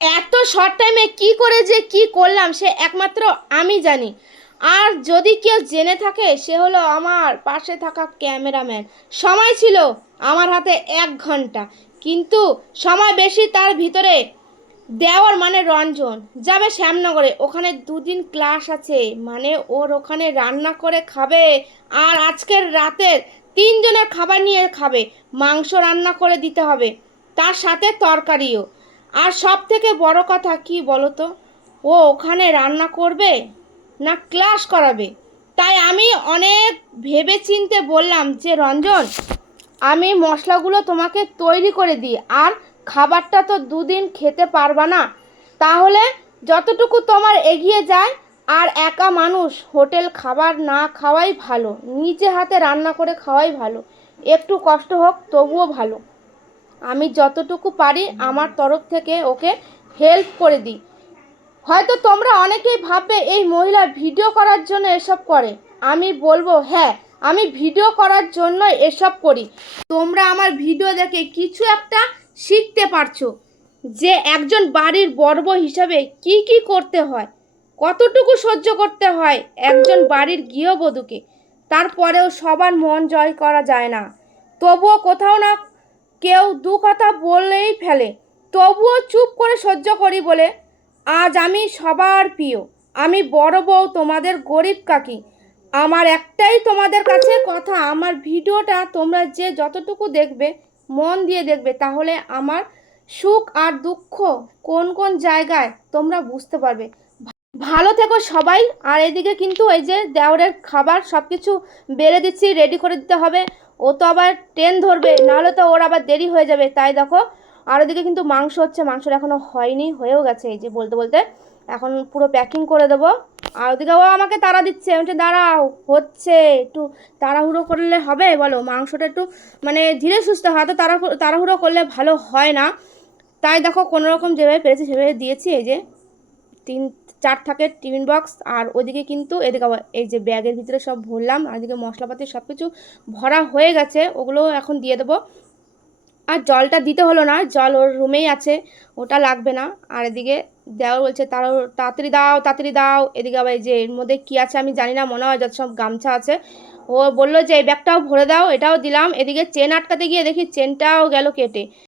এত শর্ট টাইমে কি করে যে কি করলাম সে একমাত্র আমি জানি। আর যদি কেউ জেনে থাকে সে হলো আমার পাশে থাকা ক্যামেরাম্যান। সময় ছিল আমার হাতে 1 ঘন্টা, কিন্তু সময় বেশি। তার ভিতরে দেওয়ার মানে রঞ্জন যাবে শ্যামনগরে, ওখানে 2 দিন ক্লাস আছে, মানে ওর ওখানে রান্না করে খাবে। আর আজকের রাতের 3 জনের খাবার নিয়ে খাবে। মাংস রান্না করে দিতে হবে, তার সাথে তরকারিও। আর সব থেকে বড় কথা কি বলো তো, ও ওখানে রান্না করবে না ক্লাস করাবে? তাই আমি অনেক ভেবে চিন্তে বললাম যে রঞ্জন, আমি মশলাগুলো তোমাকে তৈরি করে দিই, আর খাবারটা তো 2 দিন খেতে পারবা না। তাহলে যতটুকু তোমার এগিয়ে যায়। আর একা মানুষ হোটেল খাবার না খাওয়াই ভালো, নিজে হাতে রান্না করে খাওয়াই ভালো। একটু কষ্ট হোক তবুও ভালো। আমি যতটুকু পারি আমার তরফ থেকে ওকে হেল্প করে দিই। হয়তো তোমরা অনেকেই ভাববে এই মহিলা ভিডিও করার জন্য এসব করে। আমি বলবো হ্যাঁ, আমি ভিডিও করার জন্য এসব করি। তোমরা আমার ভিডিও দেখে কিছু একটা শিখতে পারছো, যে একজন বাড়ির বড় বউ হিসাবে কি কি করতে হয়, কতটুকু সহ্য করতে হয় একজন বাড়ির গৃহবধূকে। তারপরেও সবার মন জয় করা যায় না, তবুও কোথাও না কেউ দু কথা বললেই ফেলে, তবুও চুপ করে সহ্য করি বলে আজ আমি সবার প্রিয়। আমি বড় বউ, তোমাদের গরিব কাকি। আমার একটাই তোমাদের কাছে কথা, আমার ভিডিওটা তোমরা যে যতটুকু দেখবে, মন দিয়ে দেখবে, তাহলে আমার সুখ আর দুঃখ কোন কোন জায়গায় তোমরা বুঝতে পারবে। ভালো থেকো সবাই। আর এদিকে কিন্তু এই যে দেওরের খাবার সব কিছু বেড়ে দিচ্ছি, রেডি করে দিতে হবে। ও তো আবার ট্রেন ধরবে, নাহলে তো ওর আবার দেরি হয়ে যাবে, তাই দেখো। আর ওদিকে কিন্তু মাংস হচ্ছে, মাংসটা এখনও হয়নি, হয়েও গেছে এই যে বলতে বলতে। এখন পুরো প্যাকিং করে দেবো। আর ওদিকে ও আমাকে তাড়া দিচ্ছে, আমি বলছি দাঁড়াও, হচ্ছে একটু তাড়াহুড়ো করলে হবে বলো? মাংসটা একটু মানে ধীরে সুস্থে হয়, তো তাড়াহুড়ো করলে ভালো হয় না। তাই দেখো কোনো রকম যেভাবে পেরেছি সেভাবে দিয়েছি। এই যে 3-4 থাকে টিফিন বক্স। আর ওদিকে কিন্তু এদিকে আবার এই যে ব্যাগের ভিতরে সব ভরলাম, আর এদিকে মশলাপাতি সব কিছু ভরা হয়ে গেছে, ওগুলো এখন দিয়ে দেবো। আর জলটা দিতে হলো না, জল ওর রুমেই আছে, ওটা লাগবে না। আর এদিকে দেওয়া বলছে তাড়াতাড়ি দাও তাড়াতাড়ি দাও। এদিকে আবার এই যে এর মধ্যে কী আছে আমি জানি না, মনে হয় যত সব গামছা আছে। ও বললো যে এই ব্যাগটাও ভরে দাও, এটাও দিলাম। এদিকে চেন আটকাতে গিয়ে দেখি চেনটাও গেল কেটে।